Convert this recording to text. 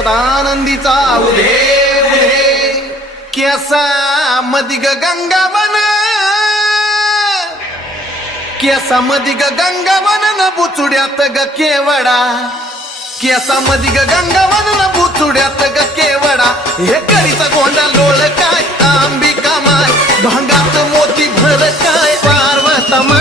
सदानंदीचा उदे उदे केसा मदिग गंगावन केसा मदिग गंगावन न बुचुड्यात ग केवडा केसा मदिग गंगावन न बुचुड्यात ग केवडा हे करीचा गोंडा लोळ काय अंबिका माय भांगात मोती भर काय पार्वता माय